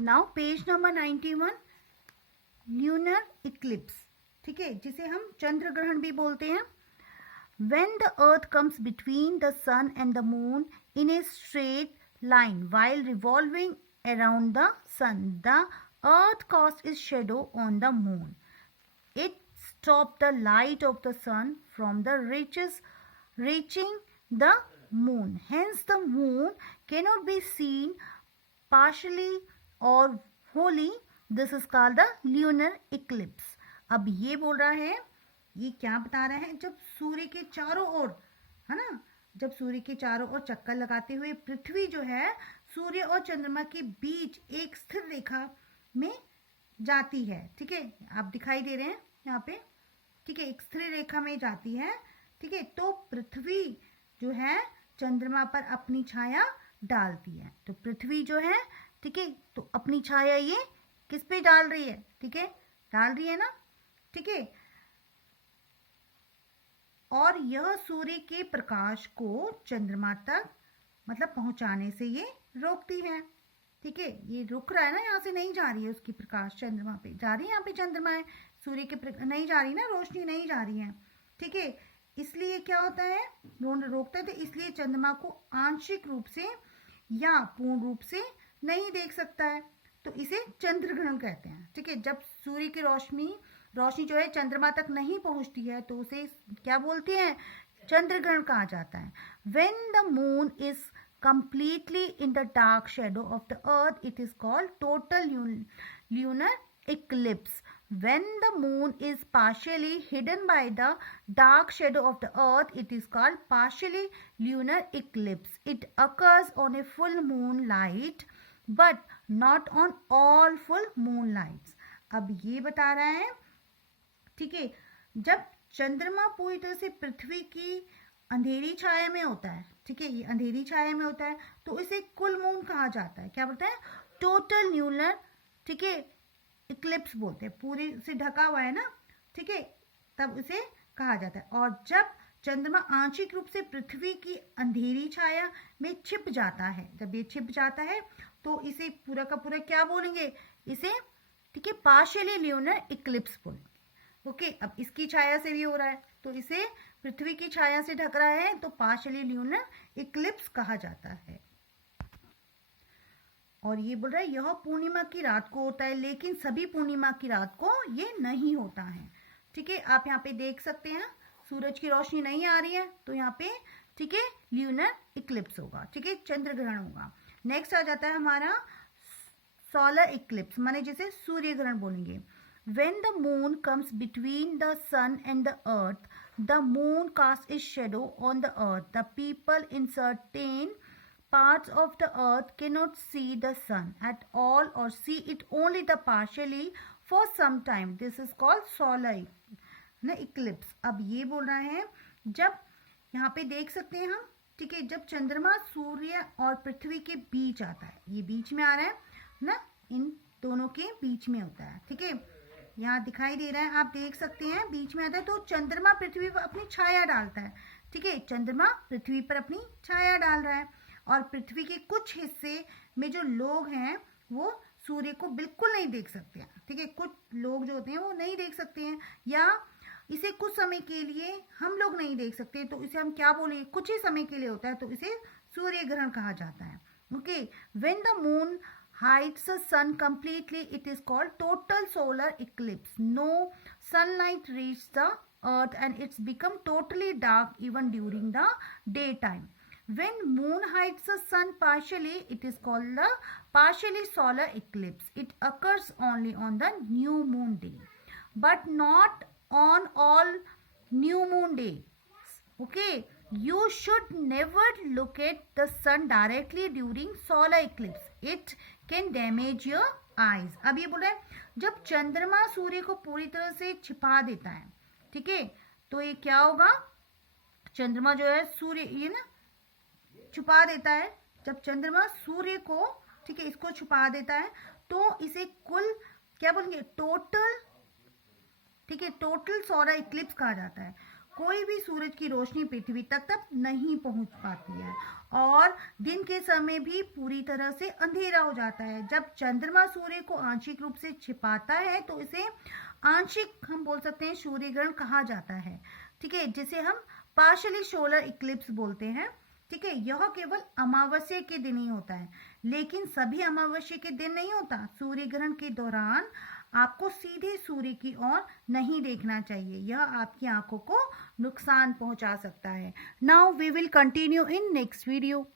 Now page number 91, lunar Eclipse, ठीक है, जिसे हम चंद्र ग्रहण भी बोलते हैं. When the earth comes between the sun and the moon in a straight line while revolving around the sun, the earth casts its shadow on the moon. It stops the light of the sun from the reaching the moon. Hence the moon cannot be seen partially or wholly. This is called the lunar eclipse. अब ये बोल रहा है, ये क्या बता रहा है, जब सूर्य के चारों ओर, है ना, जब सूर्य के चारों ओर चक्कर लगाते हुए पृथ्वी जो है सूर्य और चंद्रमा के बीच एक स्थिर रेखा में जाती है, ठीक है, आप दिखाई दे रहे हैं यहाँ पे, ठीक है, एक स्थिर रेखा में जाती है, ठीक है, तो पृथ्वी जो है चंद्रमा पर अपनी छाया डालती है. तो पृथ्वी जो है, ठीक है, तो अपनी छाया ये किस पे डाल रही है, ठीक है, डाल रही है ना, ठीक है, और यह सूर्य के प्रकाश को चंद्रमा तक मतलब पहुंचाने से ये रोकती है, ठीक है, ये रुक रहा है ना, यहाँ से नहीं जा रही है उसकी प्रकाश चंद्रमा पे, जा रही है, यहाँ पे चंद्रमा है, सूर्य के नहीं जा रही ना, रोशनी नहीं जा रही है, ठीक है, इसलिए क्या होता है, रोकता है, तो इसलिए चंद्रमा को आंशिक रूप से या पूर्ण रूप से नहीं देख सकता है, तो इसे चंद्र ग्रहण कहते हैं, ठीक है. जब सूर्य की रोशनी जो है चंद्रमा तक नहीं पहुंचती है तो उसे क्या बोलते हैं, चंद्र ग्रहण कहा जाता है. When the moon is completely in the dark shadow of the earth, it is called total lunar eclipse. When the moon is partially hidden by the dark shadow of the earth, it is called partially lunar eclipse. It occurs on a full moonlight but not on all full moonlights. अब ये बता रहा है, ठीक है, जब चंद्रमा पूरी तरह से पृथ्वी की अंधेरी छाया में होता है, ठीक है, ये अंधेरी छाया में होता है, तो इसे कुल मून कहा जाता है. क्या बोलते हैं, टोटल ल्यूनर, ठीक है, इक्लिप्स बोलते हैं, पूरे से ढका हुआ है ना, ठीक है, तब इसे कहा जाता है. और जब चंद्रमा आंशिक रूप से पृथ्वी की अंधेरी छाया में छिप जाता है, जब ये छिप जाता है तो इसे पूरा का पूरा क्या बोलेंगे, इसे, ठीक है, पार्शियली ल्यूनर इक्लिप्स बोलेंगे. ओके, अब इसकी छाया से भी हो रहा है तो इसे पृथ्वी की छाया से ढक रहा है तो पार्शियली ल्यूनर इक्लिप्स कहा जाता है. और ये बोल रहा है यह पूर्णिमा की रात को होता है, लेकिन सभी पूर्णिमा की रात को ये नहीं होता है, ठीक है. आप यहाँ पे देख सकते हैं सूरज की रोशनी नहीं आ रही है तो यहाँ पे, ठीक है, ल्यूनर इक्लिप्स होगा, ठीक है, चंद्र ग्रहण होगा. नेक्स्ट आ जाता है हमारा सोलर इक्लिप्स, माने जिसे सूर्य ग्रहण बोलेंगे. When the moon comes between the sun and the earth, the moon casts its shadow on the earth. The people in certain parts of the earth cannot see the sun at all or see it only the partially for some time. This is called solar eclipse. अब ये बोल रहा है, जब यहाँ पे देख सकते हैं हम, ठीक है, जब चंद्रमा सूर्य और पृथ्वी के बीच आता है, ये बीच में आ रहा है ना, इन दोनों के बीच में होता है, ठीक है, यहाँ दिखाई दे रहा है, आप देख सकते हैं बीच में आता है, तो चंद्रमा पृथ्वी पर अपनी छाया डालता है, ठीक है, चंद्रमा पृथ्वी पर अपनी छाया डाल रहा है, और पृथ्वी के कुछ हिस्से में जो लोग हैं वो सूर्य को बिल्कुल नहीं देख सकते हैं, ठीक है, कुछ लोग जो होते हैं वो नहीं देख सकते हैं, या इसे कुछ समय के लिए हम लोग नहीं देख सकते, तो इसे हम क्या बोलेंगे, कुछ ही समय के लिए होता है, तो इसे सूर्य ग्रहण कहा जाता है. Okay, when the moon hides the sun completely, it is called total solar eclipse. No sunlight reaches the earth and it's become totally dark even during the daytime. When moon hides the sun partially, it is called the partially solar eclipse. It occurs only on the new moon day, but not on all new moon days. Okay, you should never look at the sun directly during solar eclipse. It can damage your eyes. अब ये बोल रहा है, जब चंद्रमा सूर्य को पूरी तरह से छिपा देता है, ठीक है, तो ये क्या होगा, चंद्रमा जो है सूर्य ये ना छुपा देता है, जब चंद्रमा सूर्य को, ठीक है, इसको छुपा देता है तो इसे कुल क्या बोलेंगे, टोटल, ठीक है, टोटल सोलर इक्लिप्स कहा जाता है. कोई भी सूरज की रोशनी पृथ्वी तक नहीं पहुंच पाती है, और दिन के समय भी पूरी तरह से अंधेरा हो जाता है। जब चंद्रमा सूर्य को आंशिक रूप से छिपाता है तो इसे आंशिक हम बोल सकते हैं सूर्य ग्रहण कहा जाता है, ठीक है, जिसे हम पार्शियली सोलर इक्लिप्स बोलते हैं, ठीक है। यह केवल अमावस्या के दिन ही होता है, लेकिन सभी अमावस्या के दिन नहीं होता। सूर्य ग्रहण के दौरान आपको सीधे सूर्य की ओर नहीं देखना चाहिए, यह आपकी आंखों को नुकसान पहुंचा सकता है। Now we will continue in next video.